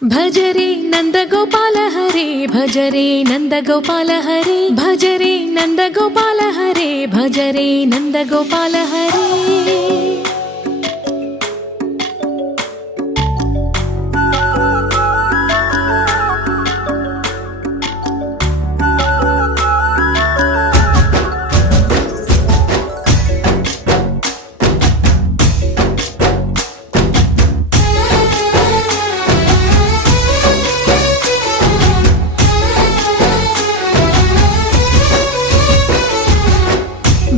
భజరే నందగోపాల హరే భజరే నందగోపాల హరే భజరే నందగోపాల హరే భజరే నందగోపాల హరే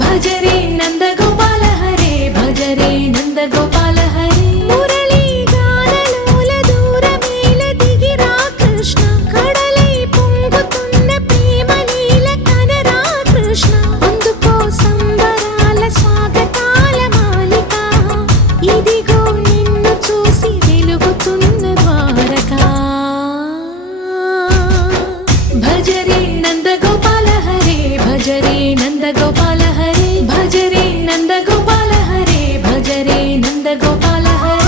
భజరే నందగోపాల హరే భజరే నందగోపాల హరే మురళీ గానలోల దూరమేల దిగిరా కృష్ణ కడలై పొంగుతున్న ప్రేమలీల కనరా కృష్ణ అందుకో సంబరాల స్వాగతాల మాలిక ఇదిగో నిన్ను చూసి వెలుగుతున్న ద్వారకా భజరే నందగోపాల హరే భజరే నందగోపాల హరే భజరే నందగోపాల హరే భజరే నందగోపాల హరే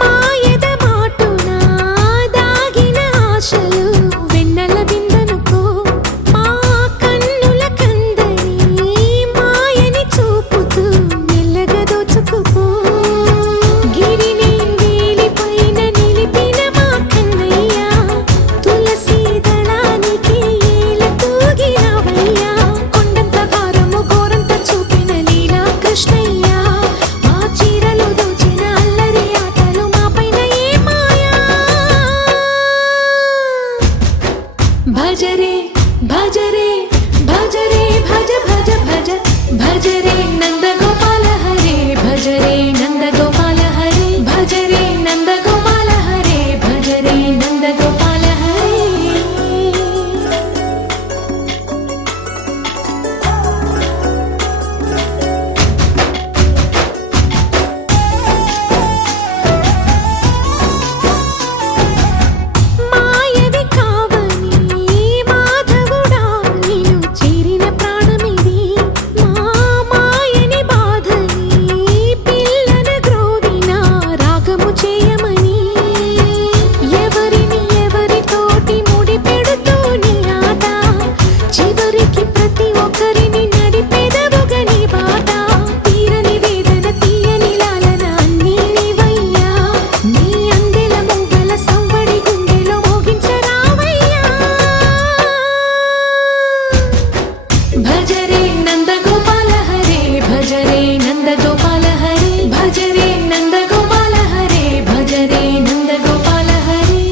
మాయద మాటున దాగిన ఆశలు వెన్నెల బిందెనుకో మా కన్నుల కందని మాయని చూపుతూ మెల్లగా దోచుకుపో గిరిని వేలిపైన నిలిపిన మా కన్నయ్య తులసి దళానికి ఏల తూగినవయ్యా కొండంత భారము గోరంత చూపిన లీలా కృష్ణయ్య మా చీరలు దోచిన అల్లరి ఆటలు మాపైన ఏ మాయా భజరే భజరే భజరే భజ భజ భజ భజరే నందగోపాల హరే భజరే నందగోపాల హరే భజరే నందగోపాల హరే భజరే నందగోపాల హరే మాయవి కావని మాధవుడా నిన్ను చేరిన ప్రాణమిది మా మాయని బాధని పిల్లన గ్రోవిన రాగము చేయమని ఎవరిని ఎవరితోటి ముడి పెడుతూ నీ ఆట చివరికి ప్రతి ఒక్కరిని నడిపెదవుగా నీ బాట తీరని వేదన తీయని లాలన అన్నీ నీవయ్యా నీ అందెల మొగ్గల సంవడి గుండెలో మోగించరావయ్యా భజరే నందగోపాల హరే భజరే నందగోపాల హరే భజరే నందగోపాల హరే భజరే నందగోపాల హరే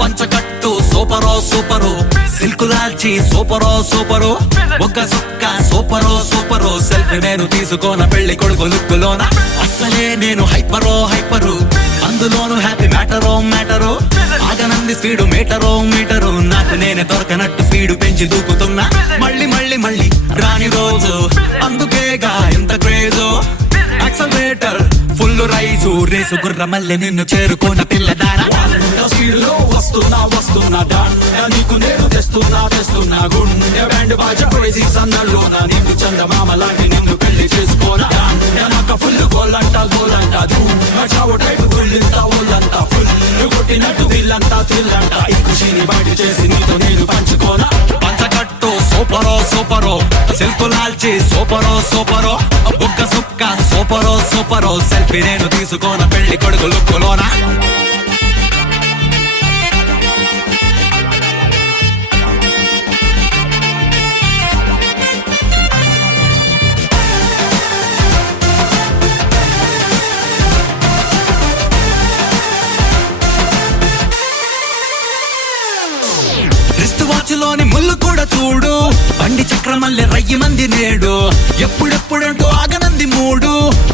పంచకట్టు సూపరో సూపరు సిల్క్ లాల్చి సూపరో సూపరు ఒక్క సొక్క సూపరో సూపరు సెల్ఫీ నేను తీసుకోన పెళ్లి కొడుకు లుక్కులోన అస్సలే నేను హైపరో హైపరు అందులోను హ్యాపీ మ్యాటరో మ్యాటరు ఆగనంది స్పీడు మీటరో మీటరు నాకు నేనే దొరకనట్టు స్పీడు పెంచి దూకుతున్నా మళ్ళీ మళ్ళీ మళ్ళీ రాని రోజు అందుకేగా ఎంత క్రేజో యాక్సలరేటర్ ఫుల్ రైజు రేసు గుర్ర మళ్ళీ నిన్ను చేరుకున్న పిల్లదారా స్పీడులో వస్తున్నా నీకు నేను తెస్తున్నా గుండె బ్యాండ్ బాజా క్రేజీ సన్నల్లోన నిన్ను చందమామ లాంటి నిన్ను పెళ్లి చేసుకోనా ఫుల్ గోలంట ధూమ్ టైపు గుళ్ళింత వీళ్ళంతా థ్రిల్లంట ఈ ఖుషిని బయట చేసి నీతో నేను పంచుకోనా పంచకట్టు సూపరో సూపరో సిల్కు లాల్చి సూపరో సూపరో బుగ్గ సుక్క సూపరో సూపరో సెల్ఫీ నేను తీసుకోన పెళ్లి కొడుకు లుక్కులోనా వాచ్లోని ముళ్ళు కూడా చూడు బండి చక్రమల్లె రయ్యి మంది నేడు ఎప్పుడెప్పుడంటూ ఆగనంది మూడు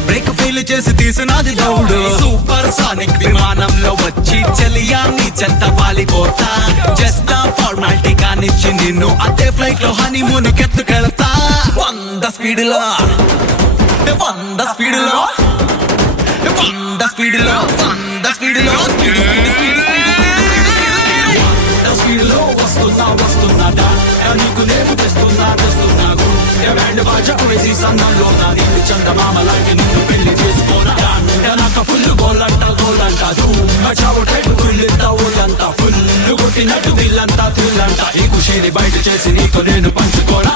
బ్రేక్ ఫెయిల్ చేసి తీసినది దౌడు సూపర్ సానిక్ విమానంలో వచ్చి చలియా నీ చెత్త పాలిపోతా జస్ట్ ఫార్మాలిటీ కానిచ్చి నిన్ను అదే ఫ్లైట్ లో హనీమూన్ కెత్తుకెళ్తా 100 స్పీడ్లో 100 స్పీడ్లో 100 స్పీడ్లో 100 స్పీడ్లో స్పీడ్ స్పీడ్ స్పీడ్ స్పీడ్లో వస్తున్నా నీకు నేను తెస్తున్నా బ్యాండ్ బాజా వేసి సన్నంలో నా నీళ్ళు చందమామలాంటి నిన్ను పెళ్లి చేసుకోనా నాకు ఫుల్ గోలంట చావు టైపు తుల్లింతా ఊళ్ళంతా ఫుల్ కొట్టినట్టు దిల్లంతా థ్రిల్లంట ఈ ఖుషిని బయట చేసి నీతో నేను పంచుకోనా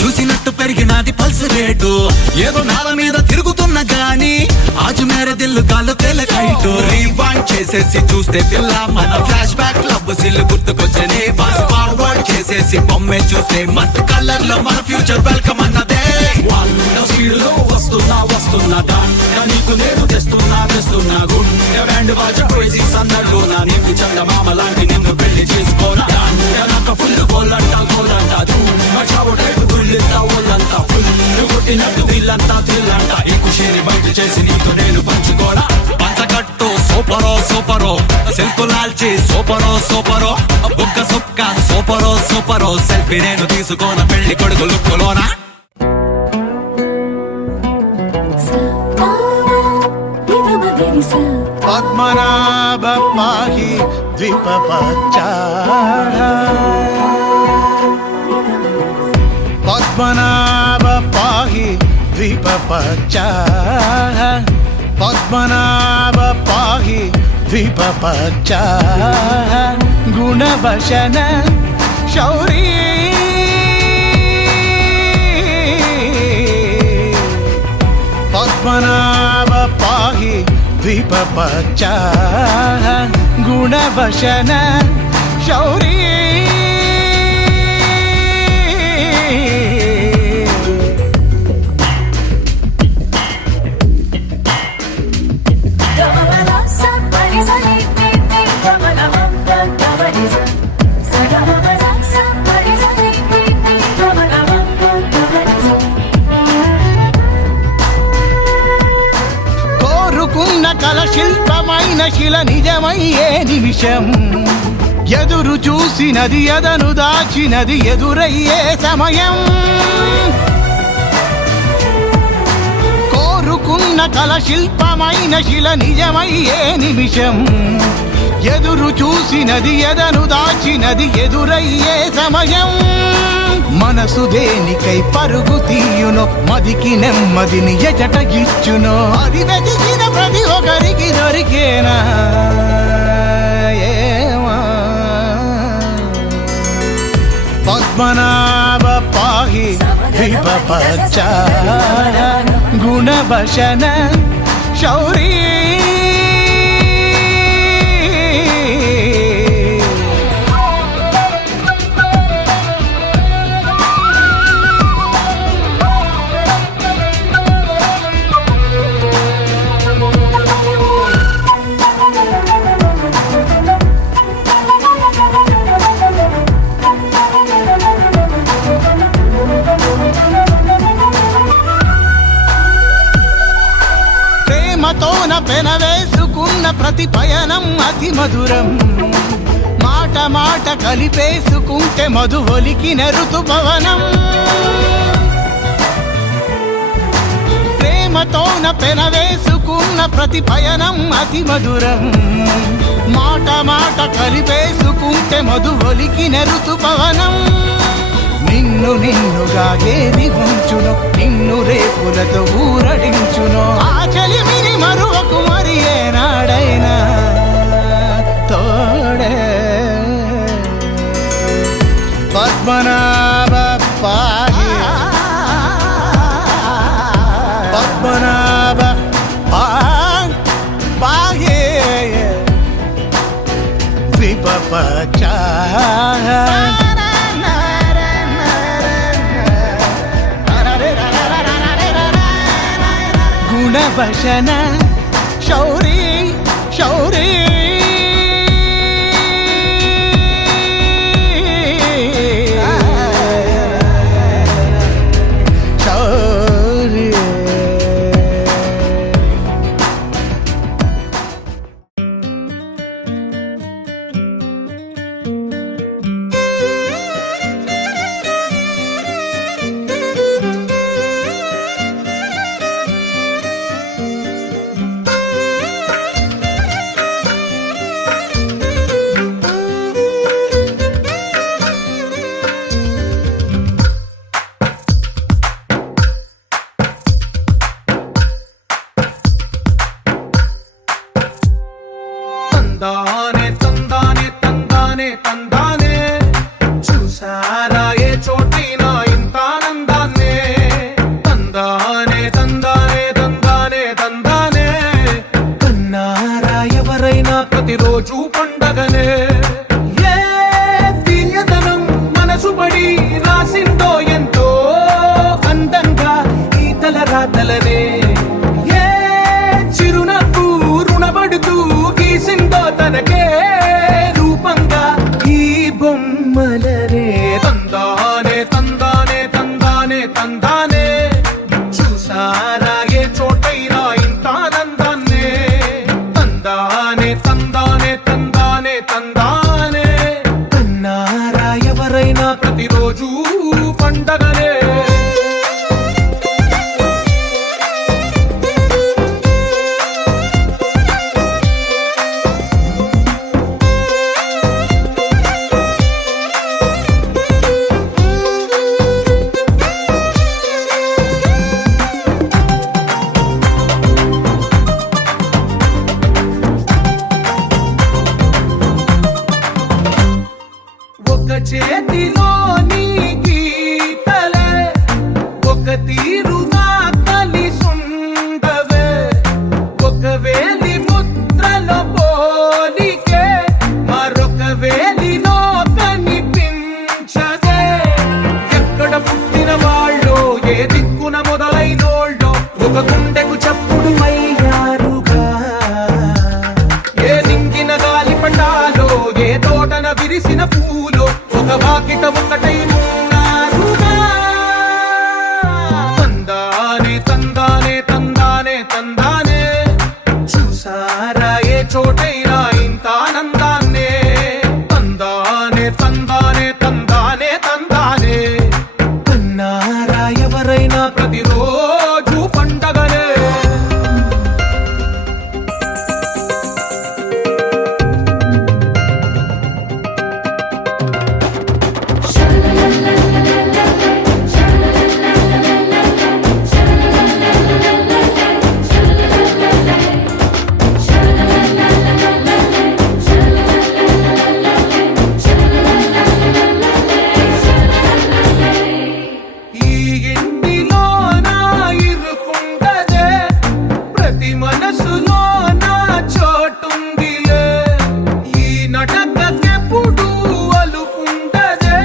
చూసినట్టు పెరిగినది పల్స్ రేటు ఏదో నేల మీద తిరుగుతున్న గాని ఆజు మేర దిల్లు కాళ్ళు తెలకైటు రీవాండ్ చేసేసి చూస్తే పిల్ల మన ఫ్లాష్ బ్యాక్ లవ్ సిల్లు గుర్తుకొచ్చని ఫాస్ట్ ఫార్వర్డ్ చేసేసి బొమ్మే చూస్తే మస్త్ కలర్ లో మన ఫ్యూచర్ వెల్కమ్ అన్నదే 100 స్పీడ్లో వస్తున్నా నీకు నేను తెస్తున్నా గుండె బ్యాండ్ బాజా వేసి సన్నల్లో నా నీకు చందమామలాంటి నిన్ను పెళ్లి చేసుకోనా నాకు ఫుల్ గోలంట చావు టైపు తుల్లింతా ఊళ్ళంతా ఫుల్ కొట్టినట్టు వీళ్ళంతా థ్రిల్లంట ఈ ఖుషిని బయట చేసి నీతో నేను పంచుకోనా పంచకట్టు సూపరో సూపరో సిల్కు లాల్చి సూపరో సూపరో బుగ్గ సుక్క సూపరో సూపరో సెల్ఫీ నేను తీసుకోన పెళ్లి కొడుకు లుక్కులోనా పద్మనాభ పాహి ద్వీపపచ్చాః పద్మనాభ పాహి ద్వీపపచ్చాః పద్మనాభ పాహి ద్వీపపచ్చాః గుణవశన శౌరీ పద్మనాభ పాహి ద్వీపపచ్చాః గుణవశన శౌరీ కల శిల్పమైన శిల నిజమయ్యే నిమిషం ఎదురు చూసినది ఎదను దాచినది ఎదురయ్యే సమయం కోరుకున్న కల శిల్పమైన శిల నిజమయ్యే నిమిషం ఎదురు చూసినది ఎదను దాచినది ఎదురయ్యే సమయం మనసు దేనికై పరుగు తీయునో మదికి నెమ్మదిని ఎజట ఇచ్చునో అది వెతికిన ప్రతి ఒక్కరికి దొరికేనా పద్మనాభ పాహి ద్వీపపచ్చాః గుణవశన శౌరీ పెనవేసుకున్న ప్రతి పయనం అతి మధురం మాట మాట కలిపేసుకుంటే మధు ఒలికిన ఋతుపవనం ప్రేమతోన పెనవేసుకున్న ప్రతి పయనం అతి మధురం మాట మాట కలిపేసుకుంటే మధు ఒలికిన ఋతుపవనం నిన్ను నిన్నుగా ఏరి ఉంచును నిన్ను రేపులతో ఊరడించును ఆ చలిమిని మరువకు మరి ఏనాడైనా తోడే పద్మనాభ పాహి పద్మనాభ పాహి విపపచ గుణభషణ శౌరీ శౌరీ తందానే తందానే తందానే తందానే చూసారా ఏ చోటైనా ఇంత ఆనందాన్నే తందానే తందానే తందానే తందానే కన్నారా ఎవరైనా ప్రతిరోజు పండగనే ఏ తీయదనం మనసు పడి రాసిందో ఎంతో అందంగా ఈ తలరాతలనే ఏ చిరునవ్వు రుణపడుతూ గీసిందో తనకే రూపంగా ఈ బొమ్మలనే తందానే తందానే తందానే తందానే చూసారా ఏ చోటైనా ఇంత ఆనందాన్నే తందానే తందానే తందానే తందానే కన్నారా ఎవరైనా ప్రతిరోజు పండగనే ఒక చేతిలో నీ గీతలే ఒక తీరుగా కలిసుండవే ఒక వేలి ముద్రలో పోలికే మరొక వేలిలో కనిపించదే ఎక్కడ పుట్టిన వాళ్ళో ఏ దిక్కున మొదలైనోళ్ళో ఒక గుండెకు చప్పుడు అయ్యారుగా ఏ నింగిన గాలి పండాలో ఏ తోటన విరిసిన పూలో ఒక వాకిట ఒకటై ఉన్నారుగా తందానే తందానే తందానే తందానే చూసారా ఏ చోటైనా ఇంత ఆనందాన్నే తందానే తందానే తందానే తందానే కన్నారా ఎవరైనా ప్రతిరోజు పండగనే ఈ ఇంటిలో నా ఇరుకుండదే ప్రతి మనసులో నా చోటుందిలే ఈ నటకెప్పుడు అలుకుండదే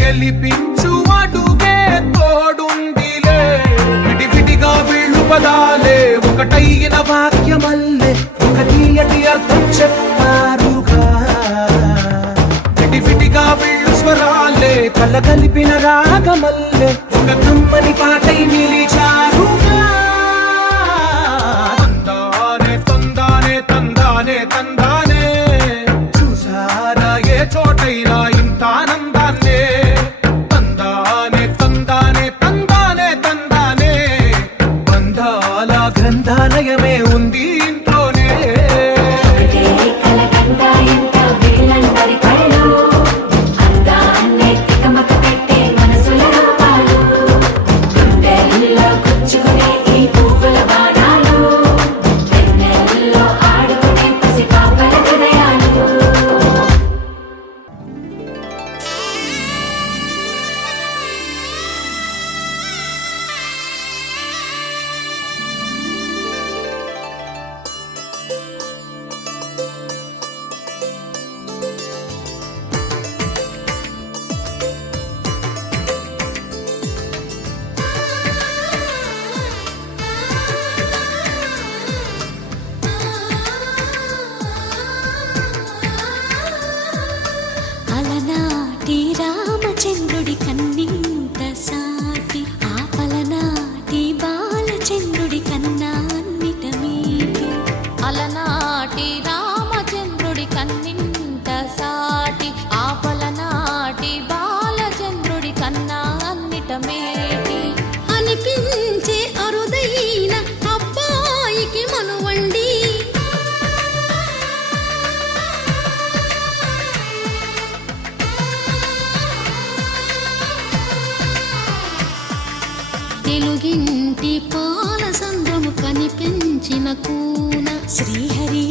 గెలిపించు అడుగే తోడుందిలే విడివిడిగా వీళ్ళు పదాలే ఒకటైన వాక్యమల్లే ఒక తీయటి అర్థం చెప్పారుగా విడివిడిగా వీళ్ళు స్వరాలే కల కలిపిన రాగమల్లే ఒక కమ్మని పాటై నిలిచారుగా తందానే తందానే తందానే నయమే ఉంది ఇంట్లోనే. ఒకటే కలకండ ఇంట వీళ్ళందరి కళ్ళు అందాన్నే తికమక పెట్టే మనసుల రూపాలు గుండెల్లో గుచ్చుకునే ఈ పువ్వుల బాణాలు వెన్నెల్లో ఆడుకునే పసిపాపల హృదయాలు. అలనాటి రామచంద్రుడి కన్నింత సాటి ఆపలనాటి బాలచంద్రుడి కన్నా అన్నిట మీటి. అలనాటి రామచంద్రుడి కన్నింత సాటి ఆపలనాటి బాలచంద్రుడి కన్నా అన్నిట మేటి అనిపించే అరుదైన అబ్బాయికి మనువండి. తెలుగింటి పాల సంద్రము కనిపించిన కూన శ్రీహరి